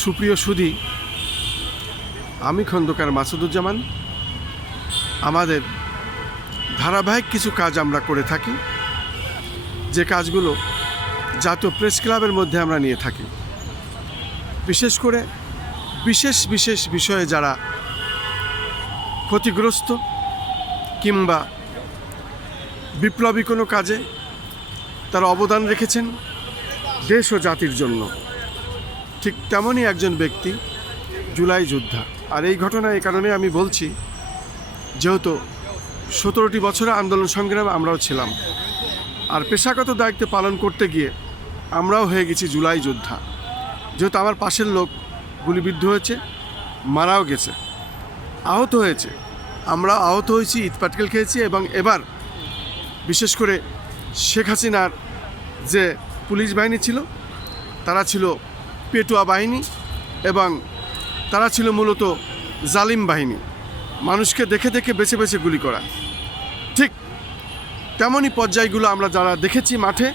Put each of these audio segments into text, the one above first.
সুপ্রিয় সুধী, আমি খন্দকার মাসুদুজ্জামান। আমাদের ধারাবাহিক কিছু কাজ আমরা করে থাকি, যে কাজগুলো জাতীয় প্রেস ক্লাবের মধ্যে আমরা নিয়ে থাকি। বিশেষ করে বিশেষ বিশেষ বিষয়ে যারা ক্ষতিগ্রস্ত কিংবা বিপ্লবী কোনো কাজে তারা অবদান রেখেছেন দেশ ও জাতির জন্য, ঠিক তেমনই একজন ব্যক্তি জুলাই যোদ্ধা। আর এই ঘটনা এই কারণে আমি বলছি, যেহেতু 17টি বছরের আন্দোলন সংগ্রামে আমরাও ছিলাম, আর পেশাগত দায়িত্ব পালন করতে গিয়ে আমরাও হয়ে গেছি জুলাই যোদ্ধা। যেহেতু আমার পাশের লোক গুলিবিদ্ধ হয়েছে, মারাও গেছে, আহত হয়েছে, আমরা আহত হয়েছি, ইটপাটকেল খেয়েছি। এবং এবার বিশেষ করে শেখ হাসিনার যে পুলিশ বাহিনী ছিল, তারা ছিল পেটুয়া বাহিনী এবং তারা ছিল মূলত জালিম বাহিনী, মানুষকে দেখে দেখে বেছে বেছে গুলি করা। ঠিক তেমনই পর্যায়গুলো আমরা যারা দেখেছি মাঠে,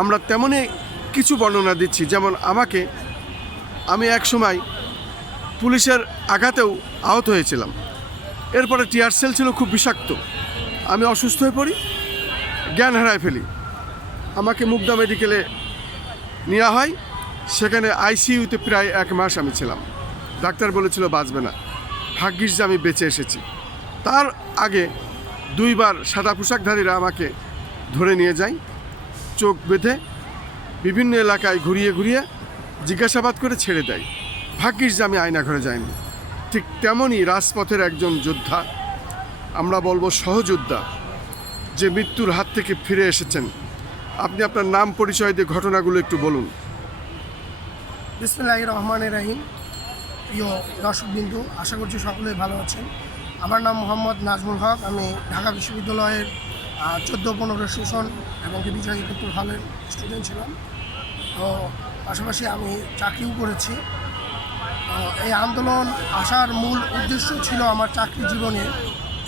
আমরা তেমনই কিছু বর্ণনা দিচ্ছি। যেমন আমি এক সময় পুলিশের আঘাতেও আহত হয়েছিলাম। এরপরে টিয়ার সেল ছিল খুব বিষাক্ত, আমি অসুস্থ হয়ে পড়ি, জ্ঞান হারায় ফেলি। আমাকে মুগদা মেডিকেলে নেওয়া হয়, সেখানে আইসিইউতে প্রায় 1 মাস আমি ছিলাম। ডাক্তার বলেছিল বাঁচবে না, ভাগ্যিস যে আমি বেঁচে এসেছি। তার আগে 2 বার সাদা পোশাকধারীরা আমাকে ধরে নিয়ে যায়, চোখ বেঁধে বিভিন্ন এলাকায় ঘুরিয়ে ঘুরিয়ে জিজ্ঞাসাবাদ করে ছেড়ে দেয়। ভাগ্যিস যে আমি আয়নাঘরে যাইনি। ঠিক তেমনই রাজপথের একজন যোদ্ধা, আমরা বলবো সহযোদ্ধা, যে মৃত্যুর হাত থেকে ফিরে এসেছেন। আপনি আপনার নাম পরিচয় দিয়ে ঘটনাগুলো একটু বলুন। বিসমিল্লাহির রহমানির রহিম। প্রিয় দর্শকবিন্দু, আশা করছি সকলেই ভালো আছেন। আমার নাম মোহাম্মদ নাজমুল হক। আমি ঢাকা বিশ্ববিদ্যালয়ের 14-15 সেশন এবং বিজয় একাত্তর হলের স্টুডেন্ট ছিলাম। তো পাশাপাশি আমি চাকরিও করেছি। এই আন্দোলন আসার মূল উদ্দেশ্য ছিল আমার চাকরি জীবনে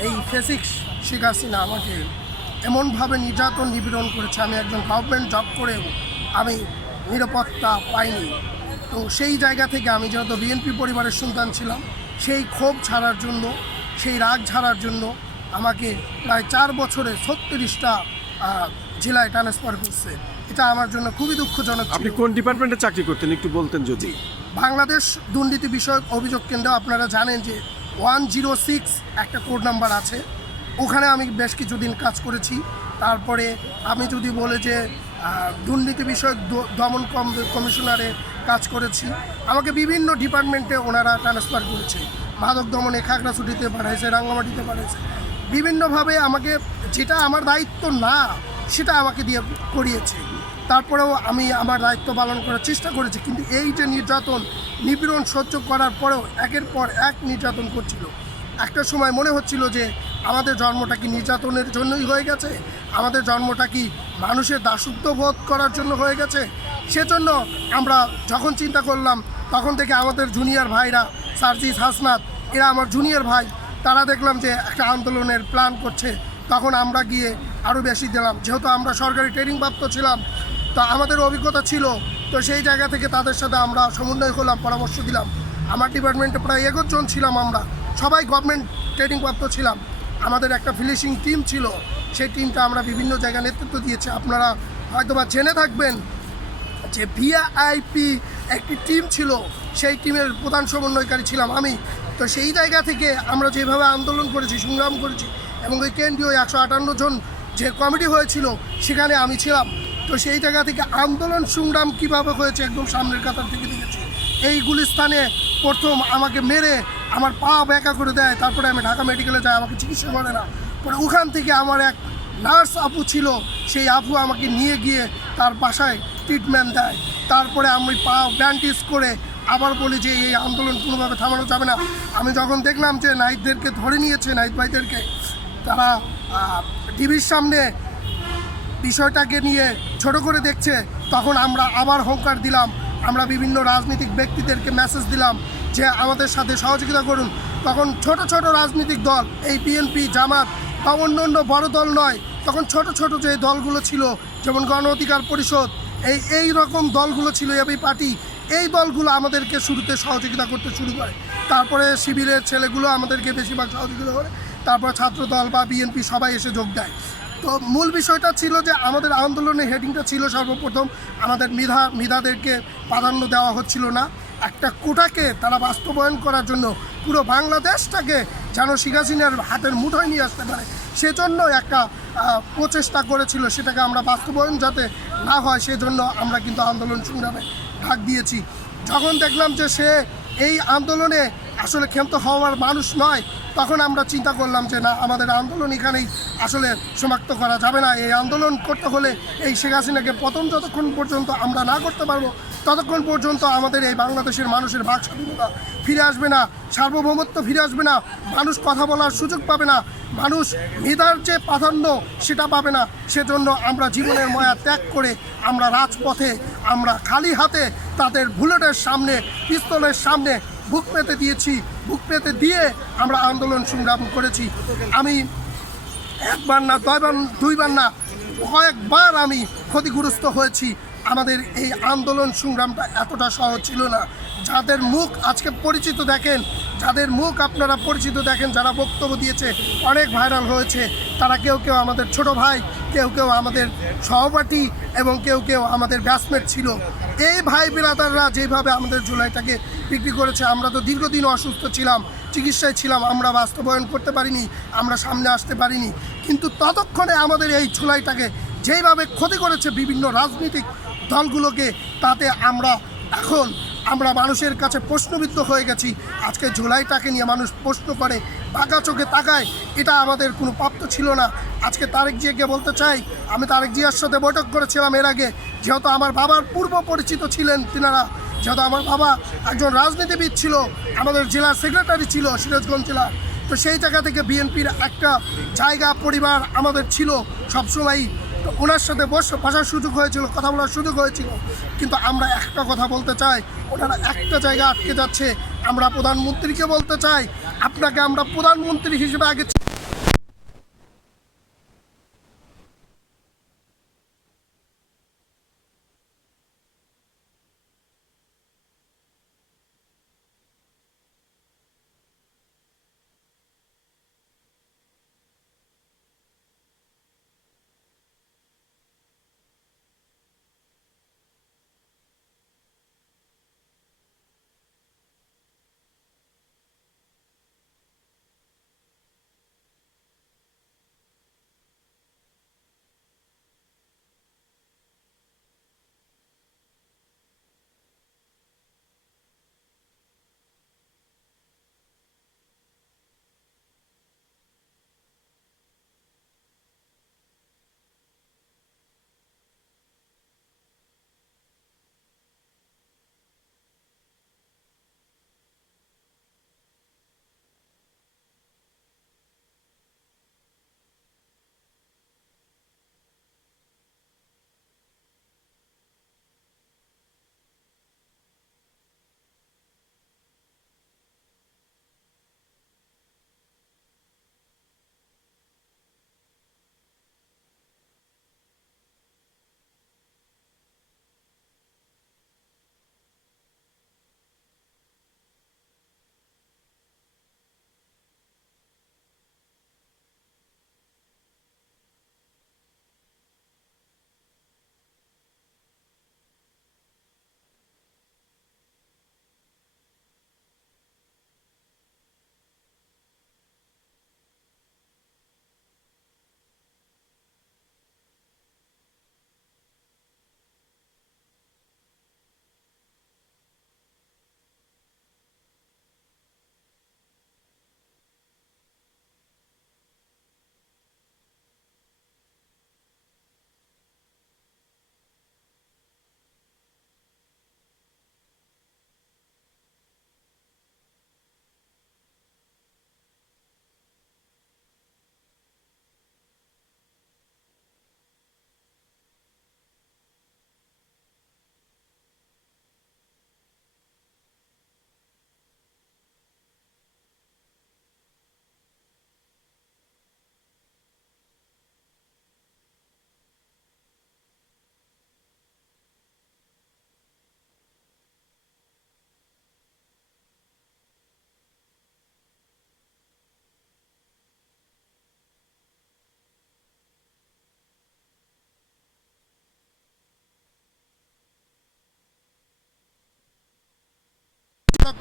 এই ফেসিক্স শেখ হাসিনা আমাকে এমনভাবে নির্যাতন নিপীড়ন করেছে। আমি একজন গভর্নমেন্ট জব করেও আমি নিরাপত্তা পাইনি। তো সেই জায়গা থেকে আমি যেহেতু বিএনপি পরিবারের সন্তান ছিলাম, সেই ক্ষোভ ছাড়ার জন্য, সেই রাগ ছাড়ার জন্য আমাকে প্রায় 4 বছরে 36টা জেলায় ট্রান্সফার করছে। এটা আমার জন্য খুবই দুঃখজনক। আপনি কোন ডিপার্টমেন্টে চাকরি করতেন একটু বলতেন যদি? বাংলাদেশ দুর্নীতি বিষয়ক অভিযোগ কেন্দ্র। আপনারা জানেন যে 106 একটা কোড নাম্বার আছে, ওখানে আমি বেশ কিছুদিন কাজ করেছি। তারপরে আমি যদি বলে যে দুর্নীতি বিষয়ক দমন কমিশনারে কাজ করেছি। আমাকে বিভিন্ন ডিপার্টমেন্টে ওনারা ট্রান্সফার করেছে। মাদক দমনে খাগড়াছড়িতে পাঠাইছে, রাঙ্গামাটিতে পাঠাইছে, বিভিন্নভাবে আমাকে যেটা আমার দায়িত্ব না সেটা আমাকে দিয়ে করিয়েছে। তারপরেও আমি আমার দায়িত্ব পালন করার চেষ্টা করেছি, কিন্তু এই যে নির্যাতন নিপীড়ন সহ্য করার পরেও একের পর এক নির্যাতন করছিল। একটা সময় মনে হচ্ছিল যে আমাদের জন্মটা কি নির্যাতনের জন্যই হয়ে গেছে, আমাদের জন্মটা কি মানুষের দাসত্ব বোধ করার জন্য হয়ে গেছে। সেজন্য আমরা যখন চিন্তা করলাম, তখন থেকে আমাদের জুনিয়র ভাইরা সার্জিস, হাসনাত, এরা আমার জুনিয়র ভাই, তারা দেখলাম যে একটা আন্দোলনের প্ল্যান করছে। তখন আমরা গিয়ে আরও বেশি দিলাম, যেহেতু আমরা সরকারি ট্রেনিং প্রাপ্ত ছিলাম, তো আমাদের অভিজ্ঞতা ছিল। তো সেই জায়গা থেকে তাদের সাথে আমরা সমন্বয় করলাম, পরামর্শ দিলাম। আমার ডিপার্টমেন্টে প্রায় 11 জন ছিলাম, আমরা সবাই গভর্নমেন্ট ট্রেনিং প্রাপ্ত ছিলাম। আমাদের একটা ফিনিশিং টিম ছিল, সেই টিমটা আমরা বিভিন্ন জায়গায় নেতৃত্ব দিয়েছি। আপনারা হয়তোবা জেনে থাকবেন যে ভিআইপি একটি টিম ছিল, সেই টিমের প্রধান সমন্বয়কারী ছিলাম আমি। তো সেই জায়গা থেকে আমরা যেভাবে আন্দোলন করেছি, সংগ্রাম করেছি, এবং ওই কেন্দ্রীয় 158 জন যে কমিটি হয়েছিল সেখানে আমি ছিলাম। তো সেই জায়গা থেকে আন্দোলন সংগ্রাম কীভাবে হয়েছে একদম সামনের কাতার থেকে দেখেছি। এই গুলিস্তানে প্রথম আমাকে মেরে আমার পা ব্যাকা করে দেয়, তারপরে আমি ঢাকা মেডিকেলে যাই, আমাকে চিকিৎসা করে না। পরে ওখান থেকে আমার এক নার্স আপু ছিল, সেই আপু আমাকে নিয়ে গিয়ে তার বাসায় ট্রিটমেন্ট দেয়। তারপরে আমি পা ব্যান্ডেজ করে আবার বলি যে এই আন্দোলন কোনোভাবে থামানো যাবে না। আমি যখন দেখলাম যে নাইটদেরকে ধরে নিয়েছে, নাইট ভাইদেরকে, তারা টিভির সামনে বিষয়টাকে নিয়ে ছোট করে দেখছে, তখন আমরা আবার হুঙ্কার দিলাম। আমরা বিভিন্ন রাজনৈতিক ব্যক্তিদেরকে মেসেজ দিলাম যে আমাদের সাথে সহযোগিতা করুন। তখন ছোট ছোট রাজনৈতিক দল, এই বিএনপি, জামাত বা অন্য অন্য বড় দল নয়, তখন ছোট ছোট যে দলগুলো ছিল, যেমন গণ অধিকার পরিষদ, এই রকম দলগুলো ছিল, এবি পার্টি, এই দলগুলো আমাদেরকে শুরুতে সহযোগিতা করতে শুরু করে, তারপরে শিবিরের ছেলেগুলো আমাদেরকে বেশিরভাগ সহযোগিতা করে, তারপর ছাত্রদল বা বিএনপি সবাই এসে যোগ দেয়। তো মূল বিষয়টা ছিল যে আমাদের আন্দোলনের হেডিংটা ছিল সর্বপ্রথম আমাদের মেধাদেরকে প্রাধান্য দেওয়া হচ্ছিল না, একটা কোটাকে তারা বাস্তবায়ন করার জন্য পুরো বাংলাদেশটাকে যেন শেখ হাসিনার হাতের মুঠোয় নিয়ে আসতে পারে, সেজন্য একটা প্রচেষ্টা করেছিল, সেটাকে আমরা বাস্তবায়ন যাতে না হয় সেজন্য আমরা কিন্তু আন্দোলন সংগ্রামে ভাগ দিয়েছি। যখন দেখলাম যে সে এই আন্দোলনে আসলে ক্ষান্ত হওয়ার মানুষ নয়, তখন আমরা চিন্তা করলাম যে না, আমাদের আন্দোলন এখানেই আসলে সমাপ্ত করা যাবে না। এই আন্দোলন করতে হলে এই শেখ হাসিনাকে পতন যতক্ষণ পর্যন্ত আমরা না করতে পারবো ততক্ষণ পর্যন্ত আমাদের এই বাংলাদেশের মানুষের বাক স্বাধীনতা ফিরে আসবে না, সার্বভৌমত্ব ফিরে আসবে না, মানুষ কথা বলার সুযোগ পাবে না, মানুষ মেধার যে প্রাধান্য সেটা পাবে না। সেজন্য আমরা জীবনের মায়া ত্যাগ করে আমরা রাজপথে আমরা খালি হাতে তাদের বুলেটের সামনে, পিস্তলের সামনে বুক পেতে দিয়েছি, বুক পেতে দিয়ে আমরা আন্দোলন সংগ্রাম করেছি। আমি একবার না, দুইবার না, কয়েকবার আমি ক্ষতিগ্রস্ত হয়েছি। আমাদের এই আন্দোলন সংগ্রামটা এতটা সহজ ছিল না। যাদের মুখ আজকে পরিচিত দেখেন, যাদের মুখ আপনারা পরিচিত দেখেন, যারা বক্তব্য দিয়েছে অনেক ভাইরাল হয়েছে, তারা কেউ কেউ আমাদের ছোট ভাই, কেউ কেউ আমাদের সহপাঠী এবং কেউ কেউ আমাদের ব্যাচমেট ছিল। এই ভাই বিরাদাররা যেভাবে আমাদের জুলাইটাকে বিক্রি করেছে, আমরা তো দীর্ঘদিন অসুস্থ ছিলাম, চিকিৎসায় ছিলাম, আমরা বাস্তবায়ন করতে পারিনি, আমরা সামনে আসতে পারিনি, কিন্তু ততক্ষণে আমাদের এই জুলাইটাকে যেইভাবে ক্ষতি করেছে বিভিন্ন রাজনৈতিক দলগুলোকে, তাতে আমরা মানুষের কাছে প্রশ্নবিদ্ধ হয়ে গেছি। আজকে জুলাইটাকে নিয়ে মানুষ প্রশ্ন করে, বাঁকা চোখে তাকায়, এটা আমাদের কোনো প্রাপ্ত ছিল না। আজকে তারেক জিয়াকে বলতে চাই, আমি তারেক জিয়ার সাথে বৈঠক করেছিলাম এর আগে, যেহেতু আমার বাবার পূর্ব পরিচিত ছিলেন তিনারা, যেহেতু আমার বাবা একজন রাজনীতিবিদ ছিল, আমাদের জেলার সেক্রেটারি ছিল সিরাজগঞ্জ জেলার, তো সেই জায়গা থেকে বিএনপির একটা জায়গা পরিবার আমাদের ছিল সবসময়ই। তো ওনার সাথে বসার সুযোগ হয়েছিল, কথা বলার সুযোগ হয়েছিল, কিন্তু আমরা একটা কথা বলতে চাই, ওনারা একটা জায়গা আটকে যাচ্ছে। আমরা প্রধানমন্ত্রীকে বলতে চাই, আপনাকে আমরা প্রধানমন্ত্রী হিসেবে আগে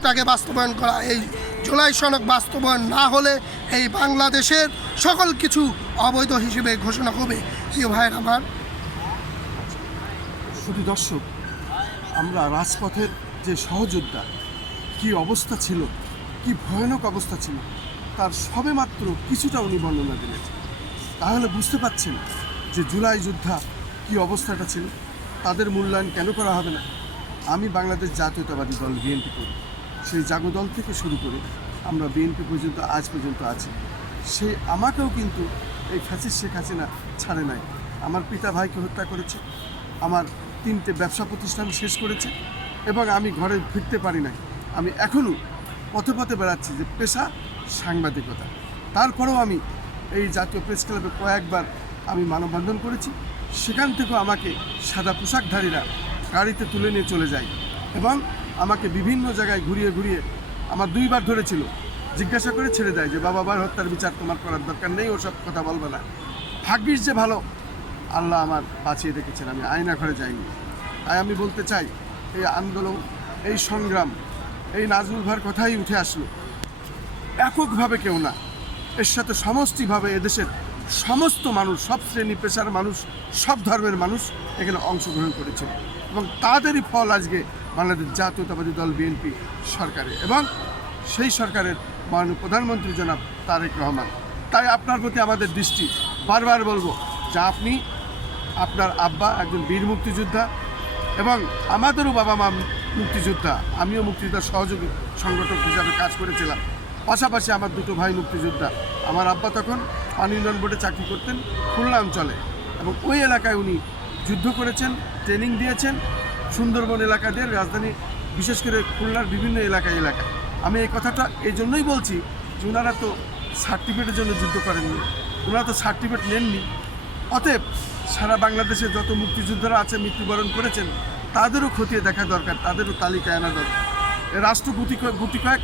সনদটাকে বাস্তবায়ন করা। এই জুলাই সনদ বাস্তবায়ন না হলে এই বাংলাদেশের সকল কিছু অবৈধ হিসেবে ঘোষণা হবে। প্রিয় ভাইয়ের আমার, শুধু দর্শক, আমরা রাজপথের যে সহযোদ্ধা কি অবস্থা ছিল, কি ভয়ানক অবস্থা ছিল, তার সবেমাত্র কিছুটা উনি বর্ণনা দিলেন। তাহলে বুঝতে পারছেন যে জুলাই যোদ্ধা কি অবস্থাটা ছিল, তাদের মূল্যায়ন কেন করা হবে না। আমি বাংলাদেশ জাতীয়তাবাদী দল বিএনপি করি, সেই জাগো দল থেকে শুরু করে আমরা বিএনপি পর্যন্ত আজ পর্যন্ত আছি। সেই আমাকেও কিন্তু এই ফ্যাসিস্ট শেখ হাসিনা ছাড়ে নাই। আমার পিতা ভাইকে হত্যা করেছে, আমার 3টে ব্যবসা প্রতিষ্ঠান শেষ করেছে, এবং আমি ঘরে ফিরতে পারি নাই। আমি এখনও পথে পথে বেড়াচ্ছি, যে পেশা সাংবাদিকতা। তারপরেও আমি এই জাতীয় প্রেস ক্লাবে কয়েকবার আমি মানববন্ধন করেছি। সেখান থেকেও আমাকে সাদা পোশাকধারীরা গাড়িতে তুলে নিয়ে চলে যায় এবং আমাকে বিভিন্ন জায়গায় ঘুরিয়ে ঘুরিয়ে আমার 2বার ধরেছিল, জিজ্ঞাসা করে ছেড়ে দেয় যে বাবা বার হত্যার বিচার তোমার করার দরকার নেই, ওসব কথা বলবে না। ভাগ্যিস যে ভালো, আল্লাহ আমার বাঁচিয়ে রেখেছেন, আমি আয়না ঘরে যাইনি। তাই আমি বলতে চাই, এই আন্দোলন, এই সংগ্রাম, এই নাজমুল ভাইয়ের কথাই উঠে আসলো, এককভাবে কেউ না, এর সাথে সমষ্টিভাবে এদেশের সমস্ত মানুষ, সব শ্রেণী পেশার মানুষ, সব ধর্মের মানুষ এখানে অংশগ্রহণ করেছিল, এবং তাদেরই ফল আজকে বাংলাদেশ জাতীয়তাবাদী দল বিএনপি সরকারে, এবং সেই সরকারের মাননীয় প্রধানমন্ত্রী জনাব তারেক রহমান। তাই আপনার প্রতি আমাদের দৃষ্টি, বারবার বলবো যে আপনি, আপনার আব্বা একজন বীর মুক্তিযোদ্ধা, এবং আমাদেরও বাবা মা মুক্তিযোদ্ধা, আমিও মুক্তিযোদ্ধার সহযোগী সংগঠক হিসাবে কাজ করেছিলাম। পাশাপাশি আমার 2টো ভাই মুক্তিযোদ্ধা। আমার আব্বা তখন পানি উন্নয়ন বোর্ডে চাকরি করতেন খুলনা অঞ্চলে, এবং ওই এলাকায় উনি যুদ্ধ করেছেন, ট্রেনিং দিয়েছেন, সুন্দরবন এলাকা দিয়ে রাজধানী, বিশেষ করে খুলনার বিভিন্ন এলাকায়। আমি এই কথাটা এই জন্যই বলছি যে ওনারা তো সার্টিফিকেটের জন্য যুদ্ধ করেননি, ওনারা তো সার্টিফিকেট নেননি। অতএব সারা বাংলাদেশে যত মুক্তিযোদ্ধারা আছে, মৃত্যুবরণ করেছেন, তাদেরও খতিয়ে দেখা দরকার, তাদেরও তালিকায় আনা দরকার। রাষ্ট্র গুটি কয়েক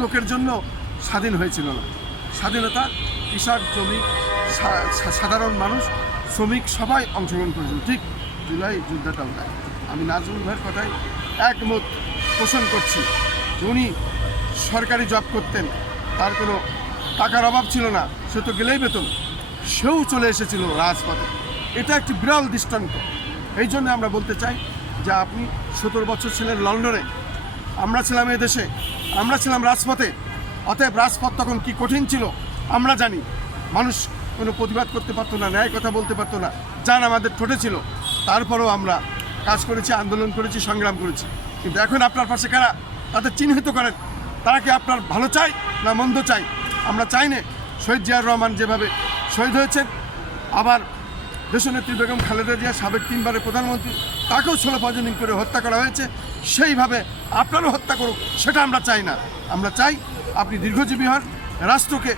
লোকের জন্য স্বাধীন হয়েছিল না। স্বাধীনতা কৃষক, জমি, সাধারণ মানুষ, শ্রমিক সবাই অংশগ্রহণ করেছিল। ঠিক জুলাই যুদ্ধটাও তাই। আমি নাজমুল ভাইয়ের কথায় একমত পোষণ করছি যে উনি সরকারি জব করতেন, তার কোনো টাকার অভাব ছিল না, সে তো গেলেই বেতন, সেও চলে এসেছিল রাজপথে। এটা একটি বিরল দৃষ্টান্ত। এই জন্য আমরা বলতে চাই যে আপনি 17 বছর ছিলেন লন্ডনে, আমরা ছিলাম এই দেশে, আমরা ছিলাম রাজপথে। অতএব রাজপথ তখন কি কঠিন ছিল আমরা জানি। মানুষ কোনো প্রতিবাদ করতে পারতো না, ন্যায় কথা বলতে পারতো না, জান আমাদের ঠোঁটে ছিল। তারপরেও আমরা কাজ করেছি, আন্দোলন করেছি, সংগ্রাম করেছি। কিন্তু এখন আপনার পাশে কারা, তাদের চিহ্নিত করেন। তারা কি আপনার ভালো চায় না মন্দ চায়? আমরা চাই না শহীদ জিয়াউর রহমান যেভাবে শহীদ হয়েছেন, আবার দেশনেত্রী বেগম খালেদা জিয়া, সাবেক 3বারের প্রধানমন্ত্রী, তাকেও 16 পয়জনিং করে হত্যা করা হয়েছে, সেইভাবে আপনারও হত্যা করুক, সেটা আমরা চাই না। আমরা চাই আপনি দীর্ঘজীবী হন, রাষ্ট্রকে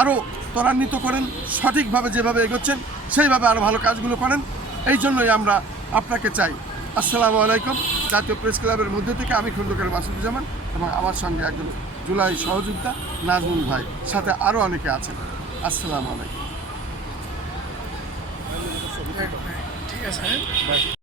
আরও ত্বরান্বিত করেন, সঠিকভাবে যেভাবে এগোচ্ছেন সেইভাবে আরও ভালো কাজগুলো করেন। এই জন্যই আমরা আপনাকে চাই। আসসালামু আলাইকুম। জাতীয় প্রেস ক্লাবের মধ্যে থেকে আমি খন্দকার মাসুদুজ্জামান, এবং আমার সঙ্গে একজন জুলাই সহযোদ্ধা নাজমুল ভাই, সাথে আরও অনেকে আছেন। আসসালামু আলাইকুম। ঠিক আছে।